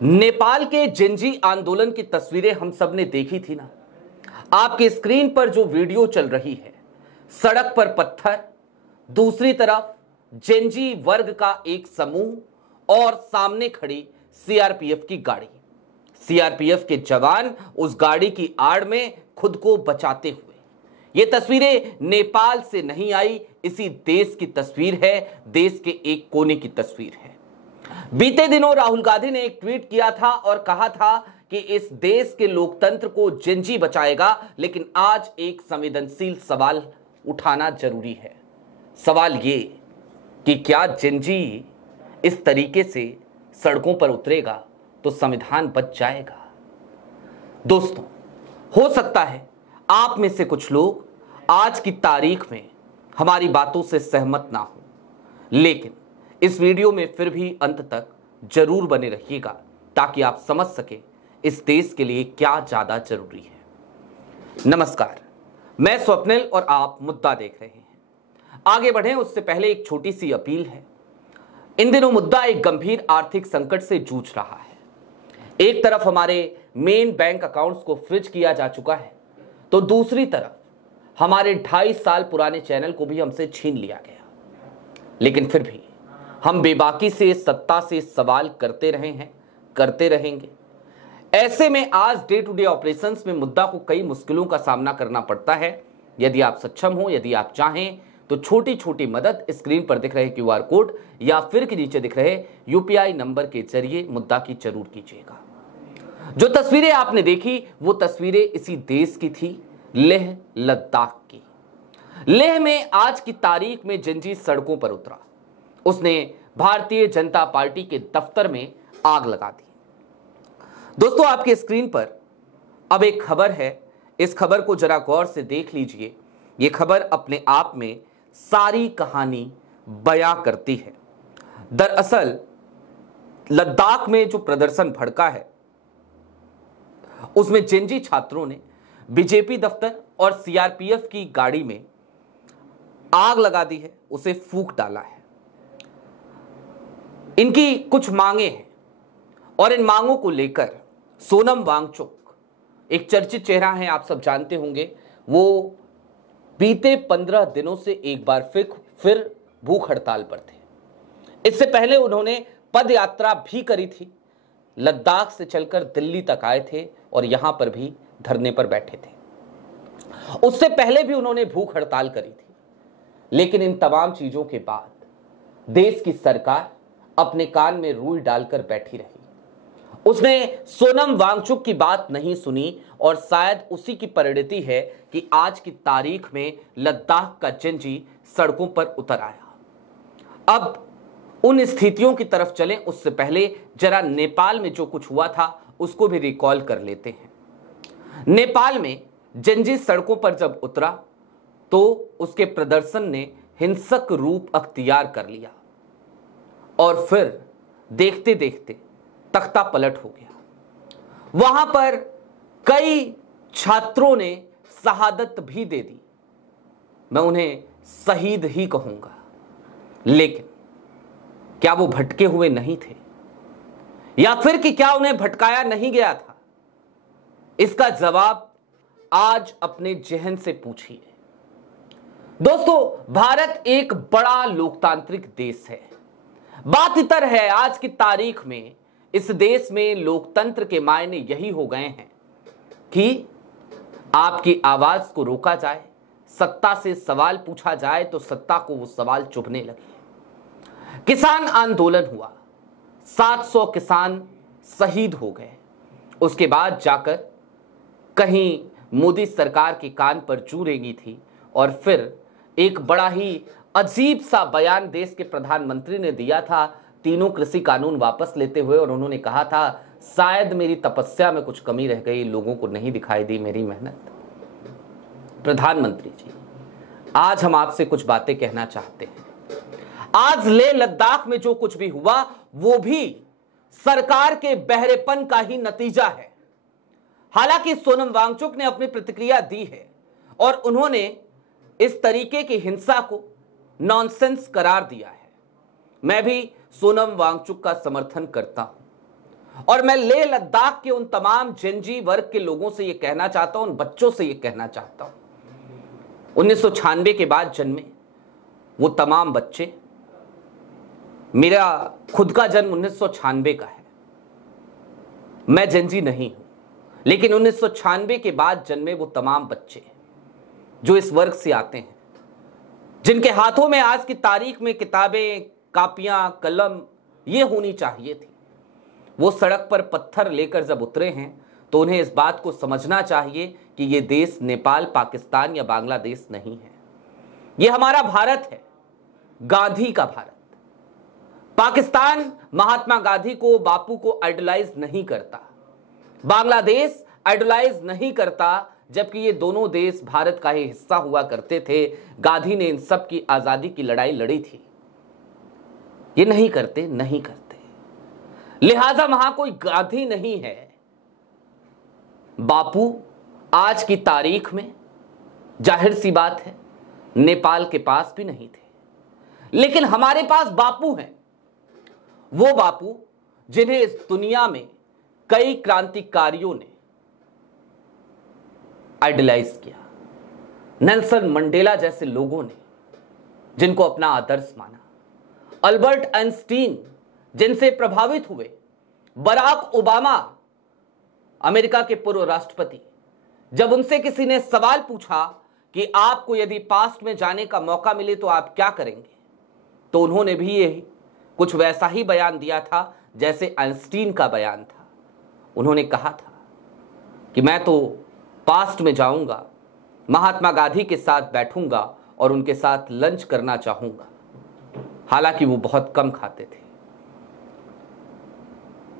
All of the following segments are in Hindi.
नेपाल के जेनजी आंदोलन की तस्वीरें हम सब ने देखी थी ना। आपके स्क्रीन पर जो वीडियो चल रही है, सड़क पर पत्थर, दूसरी तरफ जेनजी वर्ग का एक समूह और सामने खड़ी सीआरपीएफ की गाड़ी। सीआरपीएफ के जवान उस गाड़ी की आड़ में खुद को बचाते हुए। ये तस्वीरें नेपाल से नहीं आई, इसी देश की तस्वीर है, देश के एक कोने की तस्वीर है। बीते दिनों राहुल गांधी ने एक ट्वीट किया था और कहा था कि इस देश के लोकतंत्र को जेनजी बचाएगा, लेकिन आज एक संवेदनशील सवाल उठाना जरूरी है। सवाल ये कि क्या जेनजी इस तरीके से सड़कों पर उतरेगा तो संविधान बच जाएगा? दोस्तों, हो सकता है आप में से कुछ लोग आज की तारीख में हमारी बातों से सहमत ना हो, लेकिन इस वीडियो में फिर भी अंत तक जरूर बने रहिएगा ताकि आप समझ सके इस देश के लिए क्या ज्यादा जरूरी है। नमस्कार, मैं स्वप्निल और आप मुद्दा देख रहे हैं। आगे बढ़ें उससे पहले एक छोटी सी अपील है। इन दिनों मुद्दा एक गंभीर आर्थिक संकट से जूझ रहा है। एक तरफ हमारे मेन बैंक अकाउंट्स को फ्रीज किया जा चुका है, तो दूसरी तरफ हमारे 2.5 साल पुराने चैनल को भी हमसे छीन लिया गया। लेकिन फिर भी हम बेबाकी से सत्ता से सवाल करते रहे हैं, करते रहेंगे। ऐसे में आज डे टू डे ऑपरेशंस में मुद्दा को कई मुश्किलों का सामना करना पड़ता है। यदि आप सक्षम हो, यदि आप चाहें तो छोटी छोटी मदद स्क्रीन पर दिख रहे क्यूआर कोड या फिर के नीचे दिख रहे यूपीआई नंबर के जरिए मुद्दा की जरूर कीजिएगा। जो तस्वीरें आपने देखी वो तस्वीरें इसी देश की थी, लेह लद्दाख की। लेह में आज की तारीख में जेनजी सड़कों पर उतरा। उसने भारतीय जनता पार्टी के दफ्तर में आग लगा दी। दोस्तों, आपके स्क्रीन पर अब एक खबर है। इस खबर को जरा गौर से देख लीजिए। यह खबर अपने आप में सारी कहानी बयां करती है। दरअसल लद्दाख में जो प्रदर्शन भड़का है उसमें जेनजी छात्रों ने बीजेपी दफ्तर और सीआरपीएफ की गाड़ी में आग लगा दी है, उसे फूंक डाला है। इनकी कुछ मांगे हैं और इन मांगों को लेकर सोनम वांगचुक एक चर्चित चेहरा है, आप सब जानते होंगे। वो बीते 15 दिनों से एक बार फिर भूख हड़ताल पर थे। इससे पहले उन्होंने पद यात्रा भी करी थी। लद्दाख से चलकर दिल्ली तक आए थे और यहां पर भी धरने पर बैठे थे। उससे पहले भी उन्होंने भूख हड़ताल करी थी। लेकिन इन तमाम चीजों के बाद देश की सरकार अपने कान में रुई डालकर बैठी रही। उसने सोनम वांगचुक की बात नहीं सुनी और शायद उसी की परिणति है कि आज की तारीख में लद्दाख का जेनजी सड़कों पर उतर आया। अब उन स्थितियों की तरफ चलें, उससे पहले जरा नेपाल में जो कुछ हुआ था उसको भी रिकॉल कर लेते हैं। नेपाल में जेनजी सड़कों पर जब उतरा तो उसके प्रदर्शन ने हिंसक रूप अख्तियार कर लिया और फिर देखते देखते तख्ता पलट हो गया। वहां पर कई छात्रों ने शहादत भी दे दी। मैं उन्हें शहीद ही कहूंगा, लेकिन क्या वो भटके हुए नहीं थे या फिर कि क्या उन्हें भटकाया नहीं गया था? इसका जवाब आज अपने जहन से पूछिए। दोस्तों, भारत एक बड़ा लोकतांत्रिक देश है। बात इतर है, आज की तारीख में इस देश में लोकतंत्र के मायने यही हो गए हैं कि आपकी आवाज को रोका जाए, सत्ता से सवाल पूछा जाए तो सत्ता को वो सवाल चुभने लगे। किसान आंदोलन हुआ, 700 किसान शहीद हो गए। उसके बाद जाकर कहीं मोदी सरकार के कान पर जू रेंगी थी और फिर एक बड़ा ही अजीब सा बयान देश के प्रधानमंत्री ने दिया था, तीनों कृषि कानून वापस लेते हुए, और उन्होंने कहा था शायद मेरी तपस्या में कुछ कमी रह गई, लोगों को नहीं दिखाई दी मेरी मेहनत। प्रधानमंत्री जी, आज हम आपसे कुछ बातें कहना चाहते हैं। आज लेह लद्दाख में जो कुछ भी हुआ वो भी सरकार के बहरेपन का ही नतीजा है। हालांकि सोनम वांगचुक ने अपनी प्रतिक्रिया दी है और उन्होंने इस तरीके की हिंसा को नॉनसेंस करार दिया है। मैं भी सोनम वांगचुक का समर्थन करता हूं। और मैं लेह लद्दाख के उन तमाम जेनजी वर्ग के लोगों से यह कहना चाहता हूं, उन बच्चों से यह कहना चाहता हूं, 1996 के बाद जन्मे वो तमाम बच्चे, मेरा खुद का जन्म 1996 का है, मैं जेनजी नहीं हूं, लेकिन 1996 के बाद जन्मे वो तमाम बच्चे जो इस वर्ग से आते हैं, जिनके हाथों में आज की तारीख में किताबें, कापियां, कलम ये होनी चाहिए थी, वो सड़क पर पत्थर लेकर जब उतरे हैं तो उन्हें इस बात को समझना चाहिए कि ये देश नेपाल, पाकिस्तान या बांग्लादेश नहीं है, ये हमारा भारत है, गांधी का भारत। पाकिस्तान महात्मा गांधी को, बापू को आइडलाइज नहीं करता, बांग्लादेश आइडलाइज नहीं करता, जबकि ये दोनों देश भारत का ही हिस्सा हुआ करते थे। गांधी ने इन सब की आजादी की लड़ाई लड़ी थी, ये नहीं करते, नहीं करते, लिहाजा वहां कोई गांधी नहीं है। बापू आज की तारीख में जाहिर सी बात है नेपाल के पास भी नहीं थे, लेकिन हमारे पास बापू हैं, वो बापू जिन्हें इस दुनिया में कई क्रांतिकारियों ने आइडलाइज किया, नेल्सन मंडेला जैसे लोगों ने जिनको अपना आदर्श माना, अल्बर्ट आइंस्टीन जिनसे प्रभावित हुए, बराक ओबामा अमेरिका के पूर्व राष्ट्रपति, जब उनसे किसी ने सवाल पूछा कि आपको यदि पास्ट में जाने का मौका मिले तो आप क्या करेंगे, तो उन्होंने भी यही कुछ वैसा ही बयान दिया था जैसे आइंस्टीन का बयान था। उन्होंने कहा था कि मैं तो पास्ट में जाऊंगा, महात्मा गांधी के साथ बैठूंगा और उनके साथ लंच करना चाहूंगा, हालांकि वो बहुत कम खाते थे।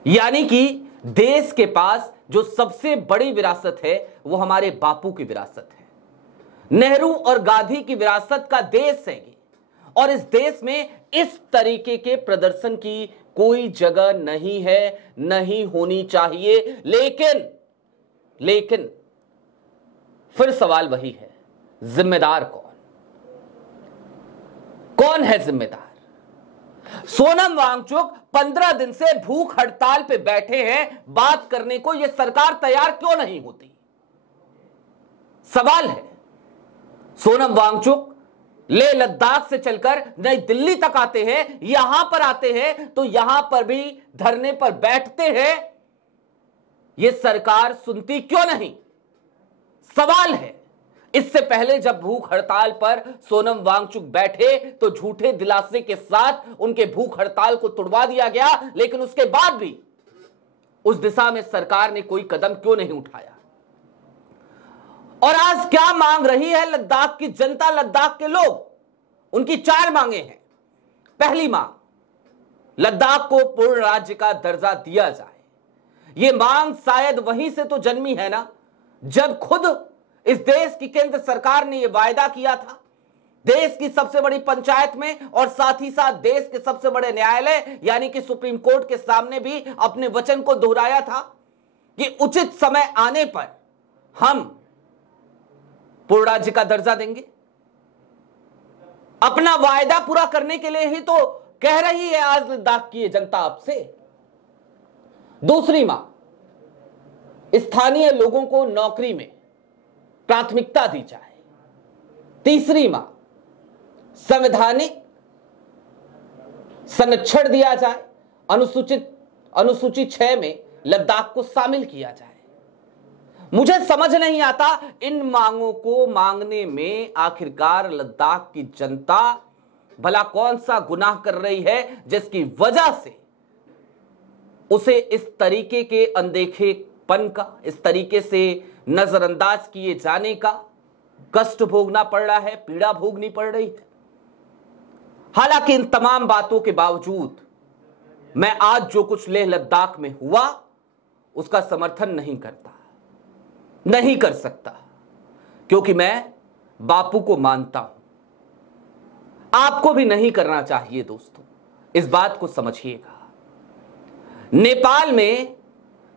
यानी कि देश के पास जो सबसे बड़ी विरासत है वो हमारे बापू की विरासत है, नेहरू और गांधी की विरासत का देश है ये, और इस देश में इस तरीके के प्रदर्शन की कोई जगह नहीं है, नहीं होनी चाहिए। लेकिन फिर सवाल वही है, जिम्मेदार कौन है जिम्मेदार? सोनम वांगचुक 15 दिन से भूख हड़ताल पे बैठे हैं, बात करने को यह सरकार तैयार क्यों नहीं होती? सवाल है। सोनम वांगचुक लेह लद्दाख से चलकर नई दिल्ली तक आते हैं, यहां पर आते हैं तो यहां पर भी धरने पर बैठते हैं, यह सरकार सुनती क्यों नहीं? सवाल है। इससे पहले जब भूख हड़ताल पर सोनम वांगचुक बैठे तो झूठे दिलासे के साथ उनके भूख हड़ताल को तुड़वा दिया गया, लेकिन उसके बाद भी उस दिशा में सरकार ने कोई कदम क्यों नहीं उठाया? और आज क्या मांग रही है लद्दाख की जनता, लद्दाख के लोग? उनकी 4 मांगे हैं। पहली मांग, लद्दाख को पूर्ण राज्य का दर्जा दिया जाए। यह मांग शायद वहीं से तो जन्मी है ना, जब खुद इस देश की केंद्र सरकार ने यह वायदा किया था देश की सबसे बड़ी पंचायत में, और साथ ही साथ देश के सबसे बड़े न्यायालय यानी कि सुप्रीम कोर्ट के सामने भी अपने वचन को दोहराया था कि उचित समय आने पर हम पूर्ण राज्य का दर्जा देंगे। अपना वायदा पूरा करने के लिए ही तो कह रही है आज लद्दाख की जनता आपसे। दूसरी मांग, स्थानीय लोगों को नौकरी में प्राथमिकता दी जाए। तीसरी मांग, संवैधानिक संरक्षण दिया जाए, अनुसूची 6 में लद्दाख को शामिल किया जाए। मुझे समझ नहीं आता इन मांगों को मांगने में आखिरकार लद्दाख की जनता भला कौन सा गुनाह कर रही है जिसकी वजह से उसे इस तरीके के अनदेखेपन का, इस तरीके से नजरअंदाज किए जाने का कष्ट भोगना पड़ रहा है, पीड़ा भोगनी पड़ रही है। हालांकि इन तमाम बातों के बावजूद मैं आज जो कुछ लेह लद्दाख में हुआ उसका समर्थन नहीं करता, नहीं कर सकता, क्योंकि मैं बापू को मानता हूं। आपको भी नहीं करना चाहिए दोस्तों, इस बात को समझिएगा। नेपाल में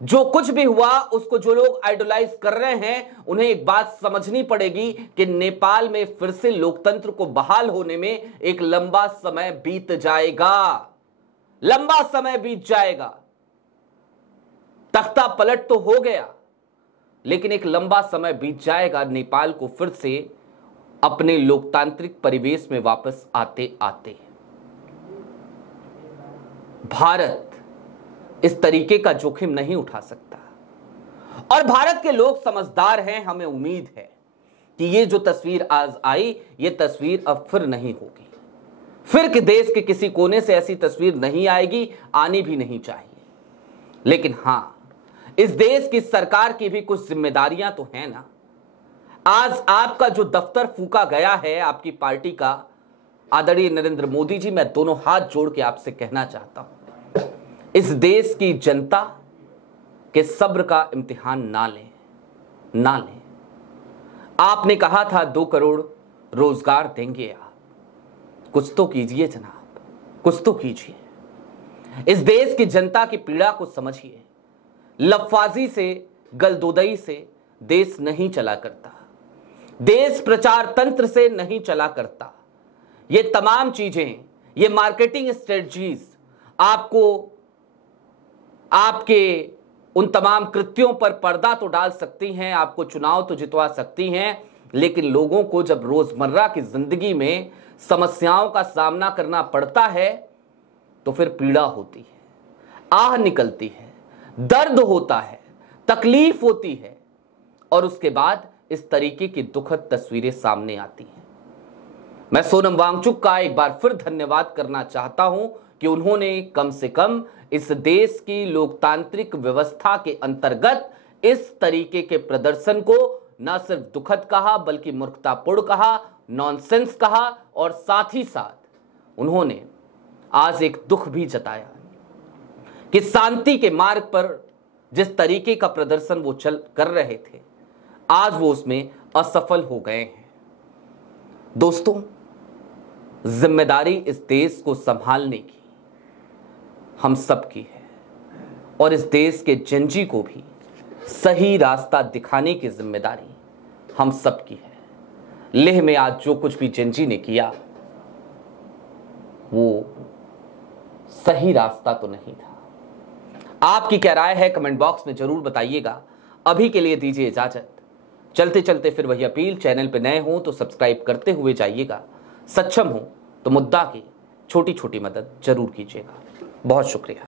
जो कुछ भी हुआ उसको जो लोग आइडलाइज कर रहे हैं उन्हें एक बात समझनी पड़ेगी कि नेपाल में फिर से लोकतंत्र को बहाल होने में एक लंबा समय बीत जाएगा, लंबा समय बीत जाएगा। तख्ता पलट तो हो गया, लेकिन एक लंबा समय बीत जाएगा नेपाल को फिर से अपने लोकतांत्रिक परिवेश में वापस आते आते। भारत इस तरीके का जोखिम नहीं उठा सकता, और भारत के लोग समझदार हैं। हमें उम्मीद है कि ये जो तस्वीर आज आई, ये तस्वीर अब फिर नहीं होगी, फिर कि देश के किसी कोने से ऐसी तस्वीर नहीं आएगी, आनी भी नहीं चाहिए। लेकिन हां, इस देश की सरकार की भी कुछ जिम्मेदारियां तो हैं ना। आज आपका जो दफ्तर फूका गया है आपकी पार्टी का, आदरणीय नरेंद्र मोदी जी, मैं दोनों हाथ जोड़ के आपसे कहना चाहता हूं, इस देश की जनता के सब्र का इम्तिहान ना लें, ना लें। आपने कहा था 2 करोड़ रोजगार देंगे आप, कुछ तो कीजिए जनाब, कुछ तो कीजिए। इस देश की जनता की पीड़ा को समझिए। लफाजी से, गलदोदई से देश नहीं चला करता, देश प्रचार तंत्र से नहीं चला करता। ये तमाम चीजें, ये मार्केटिंग स्ट्रेटजीज आपको आपके उन तमाम कृत्यों पर पर्दा तो डाल सकती हैं, आपको चुनाव तो जितवा सकती हैं, लेकिन लोगों को जब रोजमर्रा की जिंदगी में समस्याओं का सामना करना पड़ता है तो फिर पीड़ा होती है, आह निकलती है, दर्द होता है, तकलीफ होती है, और उसके बाद इस तरीके की दुखद तस्वीरें सामने आती हैं। मैं सोनम वांगचुक का एक बार फिर धन्यवाद करना चाहता हूं कि उन्होंने कम से कम इस देश की लोकतांत्रिक व्यवस्था के अंतर्गत इस तरीके के प्रदर्शन को न सिर्फ दुखद कहा बल्कि मूर्खतापूर्ण कहा, नॉनसेंस कहा, और साथ ही साथ उन्होंने आज एक दुख भी जताया कि शांति के मार्ग पर जिस तरीके का प्रदर्शन वो कर रहे थे, आज वो उसमें असफल हो गए हैं। दोस्तों, जिम्मेदारी इस देश को संभालने की हम सब की है, और इस देश के जनजी को भी सही रास्ता दिखाने की जिम्मेदारी हम सब की है। लेह में आज जो कुछ भी जनजी ने किया वो सही रास्ता तो नहीं था। आपकी क्या राय है कमेंट बॉक्स में जरूर बताइएगा। अभी के लिए दीजिए इजाजत। चलते चलते फिर वही अपील, चैनल पे नए हो तो सब्सक्राइब करते हुए जाइएगा, सक्षम हो तो मुद्दा की छोटी छोटी मदद जरूर कीजिएगा। बहुत शुक्रिया।